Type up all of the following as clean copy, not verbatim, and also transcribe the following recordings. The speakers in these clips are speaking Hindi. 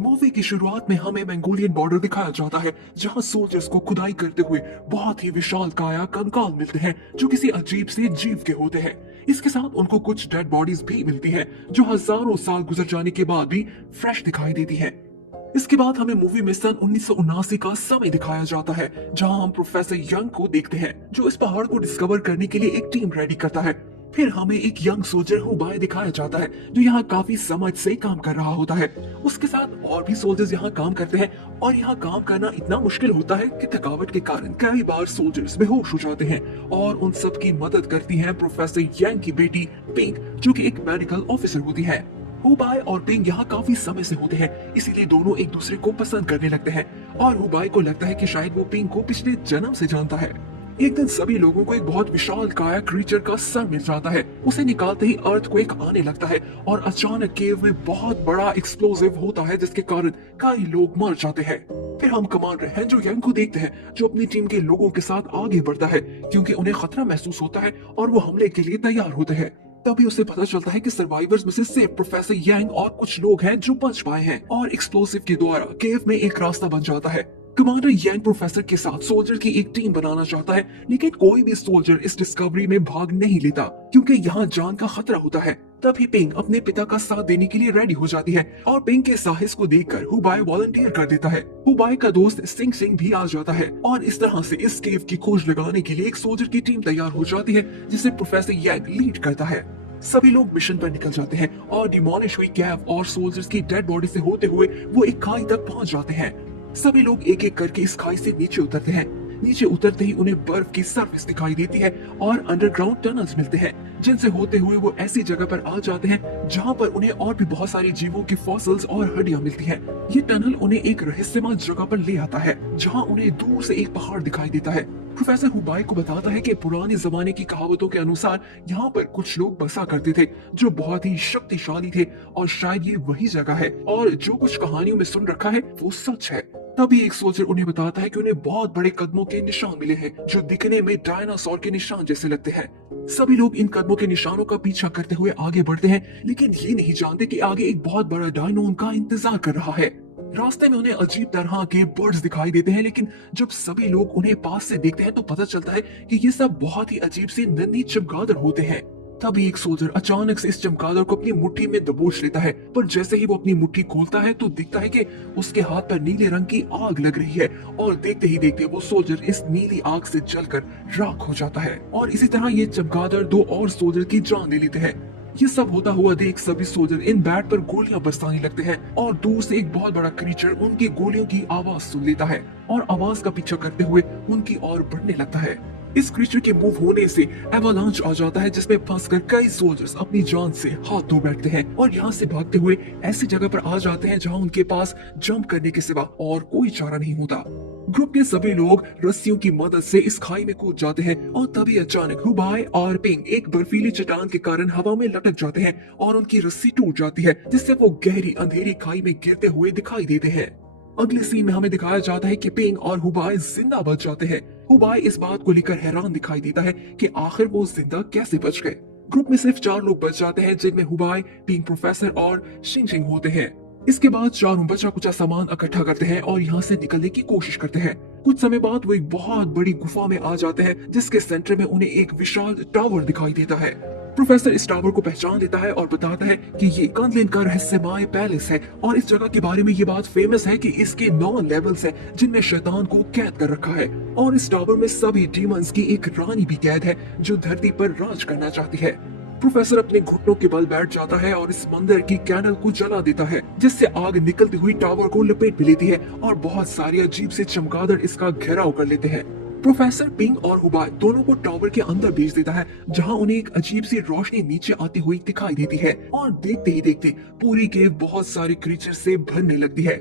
मूवी की शुरुआत में हमें मंगोलियन बॉर्डर दिखाया जाता है, जहां सोल्जर्स को खुदाई करते हुए बहुत ही विशाल काया कंकाल मिलते हैं जो किसी अजीब से जीव के होते हैं। इसके साथ उनको कुछ डेड बॉडीज भी मिलती हैं जो हजारों साल गुजर जाने के बाद भी फ्रेश दिखाई देती हैं। इसके बाद हमें मूवी में सन 1979 का समय दिखाया जाता है, जहां हम प्रोफेसर यंग को देखते हैं जो इस पहाड़ को डिस्कवर करने के लिए एक टीम रेडी करता है। फिर हमें एक यंग सोल्जर हुबाई दिखाया जाता है जो यहाँ काफी समझ से काम कर रहा होता है। उसके साथ और भी सोल्जर्स यहाँ काम करते हैं और यहाँ काम करना इतना मुश्किल होता है कि थकावट के कारण कई बार सोल्जर्स बेहोश हो जाते हैं और उन सब की मदद करती है प्रोफेसर यंग की बेटी पिंक, जो कि एक मेडिकल ऑफिसर होती है। हुबाई और पिंग यहाँ काफी समय से होते हैं, इसीलिए दोनों एक दूसरे को पसंद करने लगते हैं और हुबाई को लगता है कि शायद वो पिंग को पिछले जन्म से जानता है। एक दिन सभी लोगों को एक बहुत विशाल काया क्रीचर का सर मिल जाता है। उसे निकालते ही अर्थक्वेक आने लगता है और अचानक केव में बहुत बड़ा एक्सप्लोसिव होता है, जिसके कारण कई लोग मर जाते हैं। फिर हम कमांडर हेंजो यांग को देखते हैं जो अपनी टीम के लोगों के साथ आगे बढ़ता है क्योंकि उन्हें खतरा महसूस होता है और वो हमले के लिए तैयार होते हैं। तभी उसे पता चलता है कि सर्वाइवर्स में से सिर्फ प्रोफेसर यांग और कुछ लोग हैं जो बच पाए हैं और एक्सप्लोसिव के द्वारा केव में एक रास्ता बन जाता है। कमांडर यांग प्रोफेसर के साथ सोल्जर की एक टीम बनाना चाहता है, लेकिन कोई भी सोल्जर इस डिस्कवरी में भाग नहीं लेता क्योंकि यहाँ जान का खतरा होता है। तभी पिंग अपने पिता का साथ देने के लिए रेडी हो जाती है और पिंग के साहस को देखकर हुबाई वॉलंटियर कर देता है। हुबाई का दोस्त सिंग सिंग भी आ जाता है और इस तरह से इस केव की खोज लगाने के लिए एक सोल्जर की टीम तैयार हो जाती है जिसे प्रोफेसर यांग लीड करता है। सभी लोग मिशन पर निकल जाते हैं और डिमोलिश हुई कैव और सोल्जर्स की डेड बॉडी से होते हुए वो एक खाई तक पहुंच जाते हैं। सभी लोग एक एक करके इस खाई से नीचे उतरते हैं। नीचे उतरते ही उन्हें बर्फ की सरफेस दिखाई देती है और अंडरग्राउंड टनल्स मिलते हैं जिनसे होते हुए वो ऐसी जगह पर आ जाते हैं जहां पर उन्हें और भी बहुत सारे जीवों की फॉसिल्स और हड्डियां मिलती हैं। ये टनल उन्हें एक रहस्यमय जगह पर ले आता है जहां उन्हें दूर से एक पहाड़ दिखाई देता है। प्रोफेसर हुबाई को बताता है कि पुराने जमाने की कहावतों के अनुसार यहाँ पर कुछ लोग बसा करते थे जो बहुत ही शक्तिशाली थे और शायद ये वही जगह है और जो कुछ कहानियों में सुन रखा है वो सच है। तभी एक सोल्जर उन्हें बताता है कि उन्हें बहुत बड़े कदमों के निशान मिले हैं जो दिखने में डायनासोर के निशान जैसे लगते हैं। सभी लोग इन कदमों के निशानों का पीछा करते हुए आगे बढ़ते हैं, लेकिन ये नहीं जानते कि आगे एक बहुत बड़ा डायनो उनका इंतजार कर रहा है। रास्ते में उन्हें अजीब तरह के बर्ड्स दिखाई देते हैं, लेकिन जब सभी लोग उन्हें पास से देखते हैं तो पता चलता है कि ये सब बहुत ही अजीब सी नन्ही चमगादड़ होते हैं। तभी एक सोल्जर अचानक से इस चमगादड़ को अपनी मुट्ठी में दबोच लेता है, पर जैसे ही वो अपनी मुट्ठी खोलता है तो दिखता है कि उसके हाथ पर नीले रंग की आग लग रही है और देखते ही देखते वो सोल्जर इस नीली आग से जलकर राख हो जाता है और इसी तरह ये चमगादड़ दो और सोल्जर की जान ले लेते हैं। ये सब होता हुआ देख सभी सोल्जर इन बैट पर गोलियां बरसाने लगते हैं और दूर से एक बहुत बड़ा क्रीचर उनकी गोलियों की आवाज सुन लेता है और आवाज का पीछा करते हुए उनकी ओर बढ़ने लगता है। इस क्रीचर के मूव होने से एवालांच आ जाता है जिसमें फंसकर कई सोल्जर्स अपनी जान से हाथ धो बैठते हैं और यहाँ से भागते हुए ऐसी जगह पर आ जाते हैं जहाँ उनके पास जंप करने के सिवा और कोई चारा नहीं होता। ग्रुप के सभी लोग रस्सियों की मदद से इस खाई में कूद जाते हैं और तभी अचानक हुबाई और पिंग एक बर्फीली चट्टान के कारण हवा में लटक जाते हैं और उनकी रस्सी टूट जाती है जिससे वो गहरी अंधेरी खाई में गिरते हुए दिखाई देते हैं। अगले सीन में हमें दिखाया जाता है कि पिंग और हुबाई जिंदा बच जाते हैं। हुबाई इस बात को लेकर हैरान दिखाई देता है कि आखिर वो जिंदा कैसे बच गए। ग्रुप में सिर्फ 4 लोग बच जाते हैं जिनमें हुबाई, पिंग, प्रोफेसर और शिंग शिंग होते हैं। इसके बाद चारों बचा कुचा सामान इकट्ठा करते हैं और यहाँ से निकलने की कोशिश करते हैं। कुछ समय बाद वो एक बहुत बड़ी गुफा में आ जाते हैं जिसके सेंटर में उन्हें एक विशाल टावर दिखाई देता है। प्रोफेसर इस टावर को पहचान लेता है और बताता है कि ये कंदलिन का रहस्यमय पैलेस है और इस जगह के बारे में ये बात फेमस है कि इसके 9 लेवल्स हैं जिनमें शैतान को कैद कर रखा है और इस टावर में सभी डीमंस की एक रानी भी कैद है जो धरती पर राज करना चाहती है। प्रोफेसर अपने घुटनों के बल बैठ जाता है और इस मंदिर की कैंडल को जला देता है जिससे आग निकलती हुई टावर को लपेट में लेती है और बहुत सारे अजीब से चमगादड़ इसका घेराव कर लेते हैं। प्रोफेसर, पिंग और हुबाई दोनों को टावर के अंदर भेज देता है जहां उन्हें एक अजीब सी रोशनी नीचे आती हुई दिखाई देती है और देखते ही देखते पूरी केव बहुत सारे क्रीचर से भरने लगती है।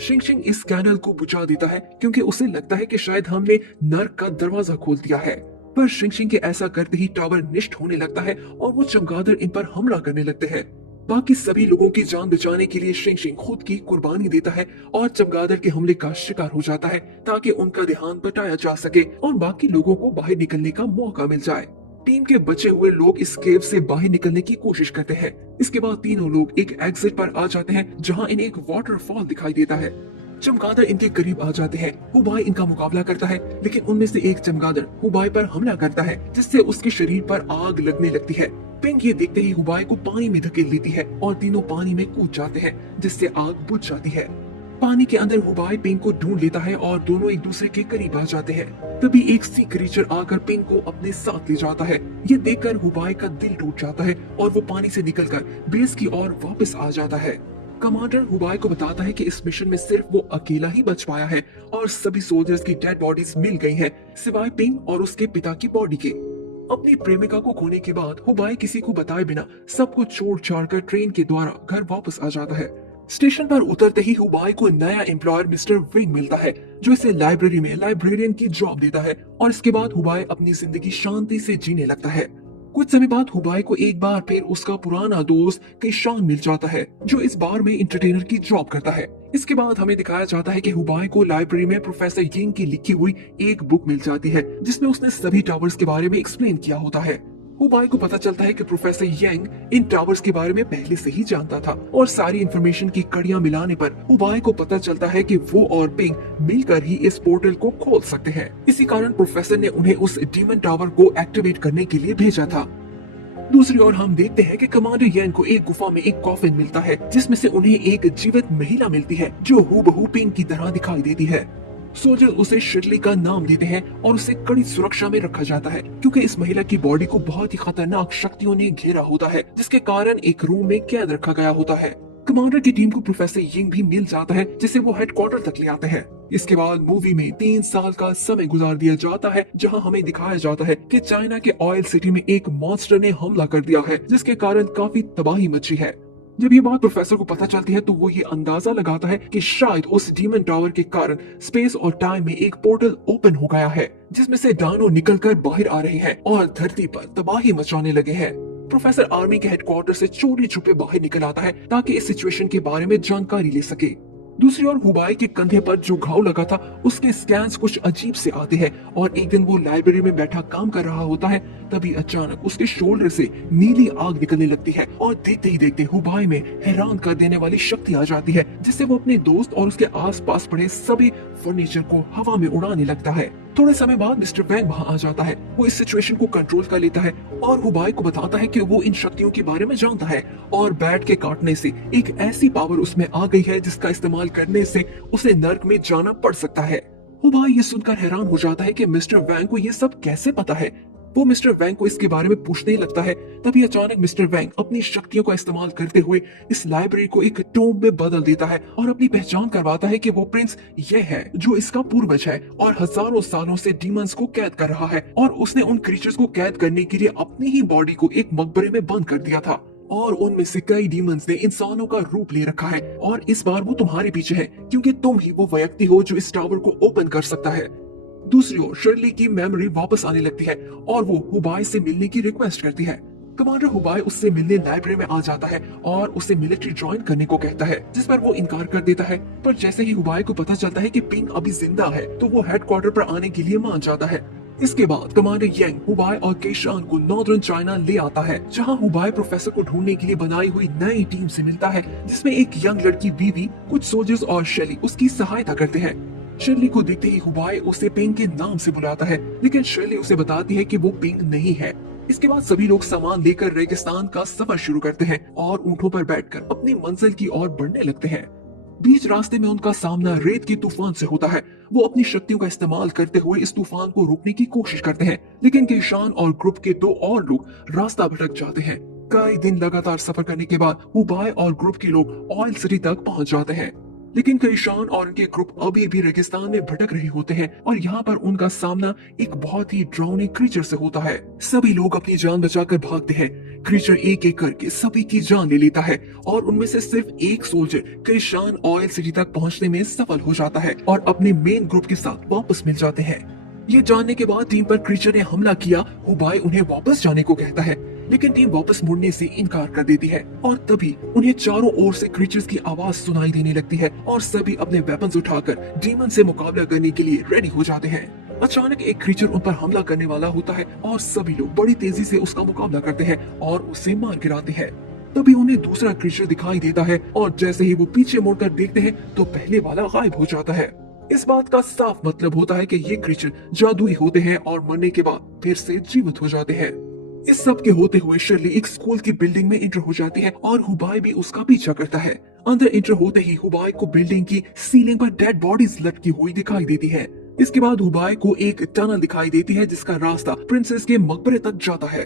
शिंग शिंग इस कैंडल को बुझा देता है क्योंकि उसे लगता है कि शायद हमने नर्क का दरवाजा खोल दिया है, पर शिंग शिंग के ऐसा करते ही टावर निष्ठ होने लगता है और वो चमगादड़ इन पर हमला करने लगते हैं। बाकी सभी लोगों की जान बचाने के लिए शिंग शिंग खुद की कुर्बानी देता है और चमगादड़ के हमले का शिकार हो जाता है ताकि उनका ध्यान बटाया जा सके और बाकी लोगों को बाहर निकलने का मौका मिल जाए। टीम के बचे हुए लोग इस केव से बाहर निकलने की कोशिश करते हैं। इसके बाद तीनों लोग एक एग्जिट पर आ जाते हैं जहां इन्हें एक वाटरफॉल दिखाई देता है। चमगादड़ इनके करीब आ जाते हैं। हुबाई इनका मुकाबला करता है, लेकिन उनमें से एक चमगादड़ हुबाई पर हमला करता है, जिससे उसके शरीर पर आग लगने लगती है। पिंक ये देखते ही हुबाई को पानी में धकेल लेती है और तीनों पानी में कूद जाते हैं, जिससे आग बुझ जाती है। पानी के अंदर हुबाई पिंक को ढूंढ लेता है और दोनों एक दूसरे के करीब आ जाते हैं। तभी एक सी क्रीचर आकर पिंक को अपने साथ ले जाता है। ये देखकर हुबाई का दिल टूट जाता है और वो पानी से निकलकर बेस की ओर वापस आ जाता है। कमांडर हुबाई को बताता है कि इस मिशन में सिर्फ वो अकेला ही बच पाया है और सभी सोल्जर्स की डेड बॉडीज मिल गई हैं, सिवाय पिंक और उसके पिता की बॉडी के। अपनी प्रेमिका को खोने के बाद हुबाई किसी को बताए बिना सब कुछ छोड़ छाड़ कर ट्रेन के द्वारा घर वापस आ जाता है। स्टेशन पर उतरते ही हुबाई को नया एम्प्लॉयर मिस्टर विंग मिलता है, जो इसे लाइब्रेरी में लाइब्रेरियन की जॉब देता है और इसके बाद हुबाई अपनी जिंदगी शांति से जीने लगता है। कुछ समय बाद हुबाई को एक बार फिर उसका पुराना दोस्त किशान मिल जाता है, जो इस बार में एंटरटेनर की जॉब करता है। इसके बाद हमें दिखाया जाता है कि हुबाई को लाइब्रेरी में प्रोफेसर यिंग की लिखी हुई एक बुक मिल जाती है, जिसमें उसने सभी टावर्स के बारे में एक्सप्लेन किया होता है। हुबाई को पता चलता है कि प्रोफेसर यंग इन टावर्स के बारे में पहले से ही जानता था और सारी इंफॉर्मेशन की कड़ियां मिलाने पर हुबाई को पता चलता है कि वो और पिंग मिलकर ही इस पोर्टल को खोल सकते हैं। इसी कारण प्रोफेसर ने उन्हें उस डीमन टावर को एक्टिवेट करने के लिए भेजा था। दूसरी ओर हम देखते हैं कि कमांडर यंग को एक गुफा में एक कॉफिन मिलता है, जिसमें से उन्हें एक जीवित महिला मिलती है जो हूबहू पिंग की तरह दिखाई देती है। सोल्जर उसे शिरली का नाम देते हैं और उसे कड़ी सुरक्षा में रखा जाता है, क्योंकि इस महिला की बॉडी को बहुत ही खतरनाक शक्तियों ने घेरा होता है, जिसके कारण एक रूम में कैद रखा गया होता है। कमांडर की टीम को प्रोफेसर यिंग भी मिल जाता है, जिसे वो हेडक्वार्टर तक ले आते हैं। इसके बाद मूवी में 3 साल का समय गुजार दिया जाता है, जहां हमें दिखाया जाता है कि चाइना के ऑयल सिटी में एक मॉन्स्टर ने हमला कर दिया है, जिसके कारण काफी तबाही मची है। जब ये बात प्रोफेसर को पता चलती है तो वो ये अंदाजा लगाता है कि शायद उस डीमन टावर के कारण स्पेस और टाइम में एक पोर्टल ओपन हो गया है, जिसमें से डायनो निकलकर बाहर आ रहे हैं और धरती पर तबाही मचाने लगे हैं। प्रोफेसर आर्मी के हेडक्वार्टर से चोरी छुपे बाहर निकल आता है ताकि इस सिचुएशन के बारे में जानकारी ले सके। दूसरी ओर हुबाई के कंधे पर जो घाव लगा था उसके स्कैन्स कुछ अजीब से आते हैं और एक दिन वो लाइब्रेरी में बैठा काम कर रहा होता है, तभी अचानक उसके शोल्डर से नीली आग निकलने लगती है और देखते ही देखते हुबाई में हैरान कर देने वाली शक्ति आ जाती है, जिससे वो अपने दोस्त और उसके आसपास पड़े सभी फर्नीचर को हवा में उड़ाने लगता है। थोड़े समय बाद मिस्टर वैंग वहाँ आ जाता है। वो इस सिचुएशन को कंट्रोल कर लेता है और हुबाई को बताता है कि वो इन शक्तियों के बारे में जानता है और बैट के काटने से एक ऐसी पावर उसमें आ गई है जिसका इस्तेमाल करने से उसे नर्क में जाना पड़ सकता है। हुबाई ये सुनकर हैरान हो जाता है कि मिस्टर वैंग को ये सब कैसे पता है। वो मिस्टर वैंग को इसके बारे में पूछने ही लगता है। तभी अचानक मिस्टर वैंग अपनी शक्तियों का इस्तेमाल करते हुए इस लाइब्रेरी को एक टोम में बदल देता है और अपनी पहचान करवाता है कि वो प्रिंस ये है जो इसका पूर्वज है और हजारों सालों से डीमंस को कैद कर रहा है और उसने उन क्रीचर्स को कैद करने के लिए अपनी ही बॉडी को एक मकबरे में बंद कर दिया था और उनमें से कई डीमंस ने इंसानों का रूप ले रखा है और इस बार वो तुम्हारे पीछे है, क्योंकि तुम ही वो व्यक्ति हो जो इस टावर को ओपन कर सकता है। दूसरी ओर शर्ली की मेमोरी वापस आने लगती है और वो हुबाई से मिलने की रिक्वेस्ट करती है। कमांडर हुबाई उससे मिलने लाइब्रेरी में आ जाता है और उसे मिलिट्री ज्वाइन करने को कहता है, जिस पर वो इनकार कर देता है। पर जैसे ही हुबाई को पता चलता है कि पिंग अभी जिंदा है तो वो हेडक्वार्टर पर आने के लिए मान जाता है। इसके बाद कमांडर यंग हुबाई और केशान को नॉर्दर्न चाइना ले आता है, जहां हुबाई प्रोफेसर को ढूंढने के लिए बनाई हुई नई टीम से मिलता है, जिसमें एक यंग लड़की बीवी, कुछ सोल्जर्स और शेली उसकी सहायता करते हैं। शर्ली को देखते ही हुबाई उसे पिंग के नाम से बुलाता है, लेकिन शर्ली उसे बताती है कि वो पिंग नहीं है। इसके बाद सभी लोग सामान लेकर रेगिस्तान का सफर शुरू करते हैं और ऊंटों पर बैठकर अपनी मंजिल की ओर बढ़ने लगते हैं। बीच रास्ते में उनका सामना रेत के तूफान से होता है। वो अपनी शक्तियों का इस्तेमाल करते हुए इस तूफान को रोकने की कोशिश करते हैं, लेकिन किशान और ग्रुप के 2 और लोग रास्ता भटक जाते हैं। कई दिन लगातार सफर करने के बाद हुबाई और ग्रुप के लोग ऑयल सिटी तक पहुंच जाते हैं, लेकिन किशान और उनके ग्रुप अभी भी रेगिस्तान में भटक रहे होते हैं और यहाँ पर उनका सामना एक बहुत ही ड्राउनी क्रीचर से होता है। सभी लोग अपनी जान बचाकर भागते हैं। क्रीचर एक एक करके सभी की जान ले लेता है और उनमें से सिर्फ एक सोल्जर किशान ऑयल सिटी तक पहुँचने में सफल हो जाता है और अपने मेन ग्रुप के साथ वापस मिल जाते हैं। ये जानने के बाद टीम पर क्रीचर ने हमला किया। हुबाई उन्हें वापस जाने को कहता है, लेकिन टीम वापस मुड़ने से इनकार कर देती है और तभी उन्हें चारों ओर से क्रीचर्स की आवाज सुनाई देने लगती है और सभी अपने वेपन्स उठाकर डीमन से मुकाबला करने के लिए रेडी हो जाते हैं। अचानक एक क्रीचर उन पर हमला करने वाला होता है और सभी लोग बड़ी तेजी से उसका मुकाबला करते हैं और उसे मार गिराते हैं। तभी उन्हें दूसरा क्रीचर दिखाई देता है और जैसे ही वो पीछे मुड़कर देखते हैं तो पहले वाला गायब हो जाता है। इस बात का साफ मतलब होता है कि ये क्रीचर जादुई होते हैं और मरने के बाद फिर से जीवित हो जाते हैं। इस सब के होते हुए शर्ली एक स्कूल की बिल्डिंग में एंटर हो जाती है और हुबाई भी उसका पीछा करता है। अंदर एंटर होते ही हुबाई को बिल्डिंग की सीलिंग पर डेड बॉडीज लटकी हुई दिखाई देती है। इसके बाद हुबाई को एक टनल दिखाई देती है जिसका रास्ता प्रिंसेस के मकबरे तक जाता है।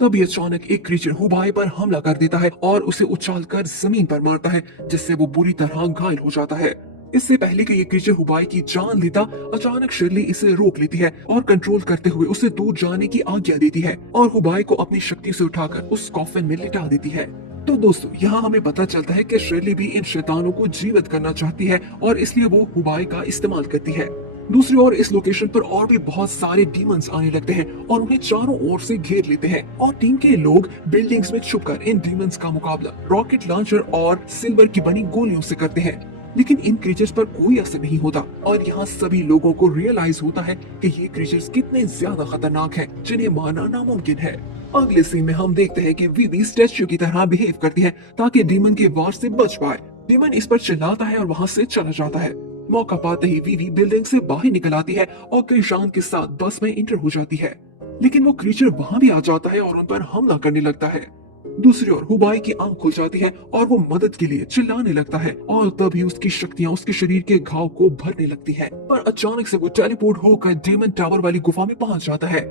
तभी अचानक एक क्रीचर हुबाई पर हमला कर देता है और उसे उछालकर जमीन पर मारता है, जिससे वो बुरी तरह घायल हो जाता है। इससे पहले कि ये क्रीचर हुबाई की जान लेता, अचानक शर्ली इसे रोक लेती है और कंट्रोल करते हुए उसे दूर जाने की आज्ञा देती है और हुबाई को अपनी शक्ति से उठाकर उस कॉफिन में लिटा देती है। तो दोस्तों, यहाँ हमें पता चलता है कि शर्ली भी इन शैतानों को जीवित करना चाहती है और इसलिए वो हुबाई का इस्तेमाल करती है। दूसरी ओर इस लोकेशन पर और भी बहुत सारे डीमंस आने लगते हैं और उन्हें चारों ओर से घेर लेते हैं और टीम के लोग बिल्डिंग्स में छुपकर इन डीमंस का मुकाबला रॉकेट लॉन्चर और सिल्वर की बनी गोलियों से करते हैं। लेकिन इन क्रीचर्स पर कोई असर नहीं होता और यहाँ सभी लोगों को रियलाइज होता है कि ये क्रीचर्स कितने ज्यादा खतरनाक हैं, जिन्हें मारना नामुमकिन है। अगले सीन में हम देखते हैं कि वीवी स्टैच्यू की तरह बिहेव करती है ताकि डीमन के वार से बच पाए। डीमन इस पर चिल्लाता है और वहाँ से चला जाता है। मौका पाते ही वीवी बिल्डिंग से बाहर निकल आती है और कृषान के साथ बस में इंटर हो जाती है, लेकिन वो क्रीचर वहाँ भी आ जाता है और उन पर हमला करने लगता है। दूसरी ओर हुबाई की आंख खुल जाती है और वो मदद के लिए चिल्लाने लगता है और तभी उसकी शक्तियाँ उसके शरीर के घाव को भरने लगती हैं। पर अचानक से वो टेलीपोर्ट होकर डीमन टावर वाली गुफा में पहुंच जाता है,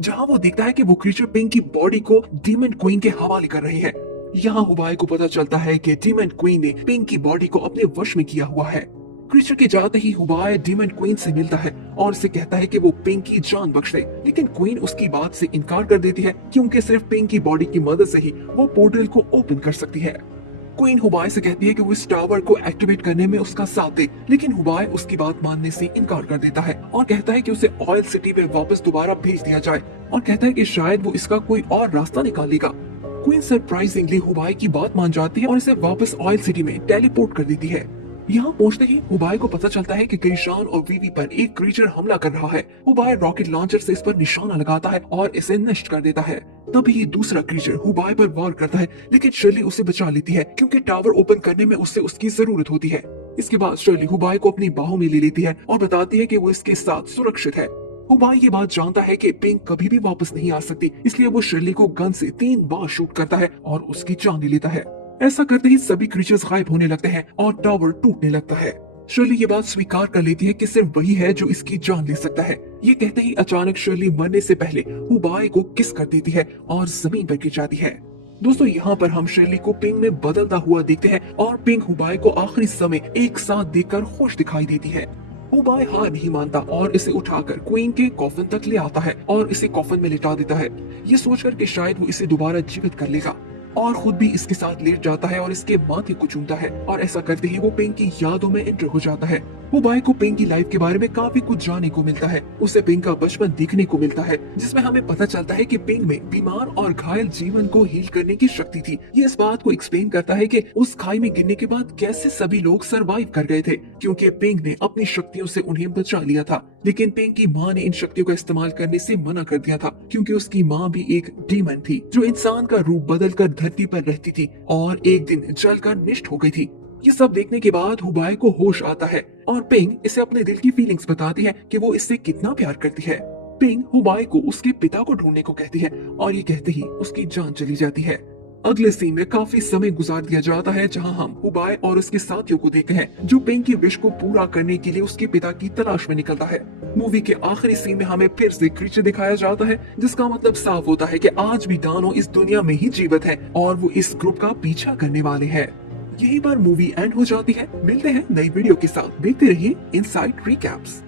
जहाँ वो देखता है कि वो क्रीचर पिंक की बॉडी को डीमन क्वीन के हवाले कर रही है। यहाँ हुबाई को पता चलता है कि डीमन क्वीन ने पिंक की बॉडी को अपने वश में किया हुआ है। क्रीचर के जाते ही हुबाई डीमन क्वीन से मिलता है और उसे कहता है कि वो पिंक की जान बख्श दे, लेकिन क्वीन उसकी बात से इनकार कर देती है क्योंकि सिर्फ पिंक की बॉडी की मदद से ही वो पोर्टल को ओपन कर सकती है। क्वीन हुबाई से कहती है कि वो इस टावर को एक्टिवेट करने में उसका साथ दे, लेकिन हुबाई उसकी बात मानने से इनकार कर देता है और कहता है कि उसे ऑयल सिटी में वापस दोबारा भेज दिया जाए और कहता है कि शायद वो इसका कोई और रास्ता निकालेगा। क्वीन सरप्राइजिंगली हुबाई की बात मान जाती है और इसे वापस ऑयल सिटी में टेलीपोर्ट कर देती है। यहाँ पहुंचते ही हुबाई को पता चलता है कि कृषान और वीवी पर एक क्रीचर हमला कर रहा है। हुबाई रॉकेट लॉन्चर से इस पर निशाना लगाता है और इसे नष्ट कर देता है। तभी दूसरा क्रीचर हुबाई पर वार करता है, लेकिन शर्ली उसे बचा लेती है क्योंकि टावर ओपन करने में उससे उसकी जरूरत होती है। इसके बाद शर्ली हुबाई को अपनी बाहों में ले लेती है और बताती है कि वो इसके साथ सुरक्षित है। हुबाई ये बात जानता है कि पिंक कभी भी वापस नहीं आ सकती, इसलिए वो शर्ली को गन से 3 बार शूट करता है और उसकी जान ले लेता है। ऐसा करते ही सभी क्रीचर्स गायब होने लगते हैं और टावर टूटने लगता है। शर्ली ये बात स्वीकार कर लेती है कि सिर्फ वही है जो इसकी जान ले सकता है। ये कहते ही अचानक शर्ली मरने से पहले हुबाई को किस कर देती है और जमीन पर गिर जाती है। दोस्तों, यहाँ पर हम शर्ली को पिंक में बदलता हुआ देखते हैं और पिंक हुबाई को आखिरी समय एक साथ देखकर खुश दिखाई देती है। हुबाई हार नहीं मानता और इसे उठाकर क्वीन के कॉफिन तक ले आता है और इसे कॉफिन में लिटा देता है, ये सोचकर कि शायद वो इसे दोबारा जीवित कर लेगा, और खुद भी इसके साथ लेट जाता है और इसके माथे को चूमता है और ऐसा करते ही वो पिंक की यादों में एंटर हो जाता है। हुबाई को पिंक की लाइफ के बारे में काफी कुछ जानने को मिलता है। उसे पिंक का बचपन देखने को मिलता है, जिसमें हमें पता चलता है कि पिंक में बीमार और घायल जीवन को हील करने की शक्ति थी। ये इस बात को एक्सप्लेन करता है कि उस खाई में गिरने के बाद कैसे सभी लोग सरवाइव कर गए थे, क्योंकि पिंक ने अपनी शक्तियों से उन्हें बचा लिया था। लेकिन पिंक की माँ ने इन शक्तियों का इस्तेमाल करने से मना कर दिया था, क्योंकि उसकी माँ भी एक डीमन थी जो इंसान का रूप बदलकर धरती पर रहती थी और एक दिन जलकर नष्ट हो गई थी। ये सब देखने के बाद हुबाई को होश आता है और पिंक इसे अपने दिल की फीलिंग्स बताती है कि वो इससे कितना प्यार करती है। पिंक हुबाई को उसके पिता को ढूंढने को कहती है और ये कहते ही उसकी जान चली जाती है। अगले सीन में काफी समय गुजार दिया जाता है, जहां हम हुबाई और उसके साथियों को देखते हैं जो पिंक की विश को पूरा करने के लिए उसके पिता की तलाश में निकलता है। मूवी के आखिरी सीन में हमें फिर से क्रीचर दिखाया जाता है, जिसका मतलब साफ होता है कि आज भी डानो इस दुनिया में ही जीवित है और वो इस ग्रुप का पीछा करने वाले हैं। यही पर मूवी एंड हो जाती है। मिलते हैं नई वीडियो के साथ, देखते रहिए इनसाइड रिकैप्स।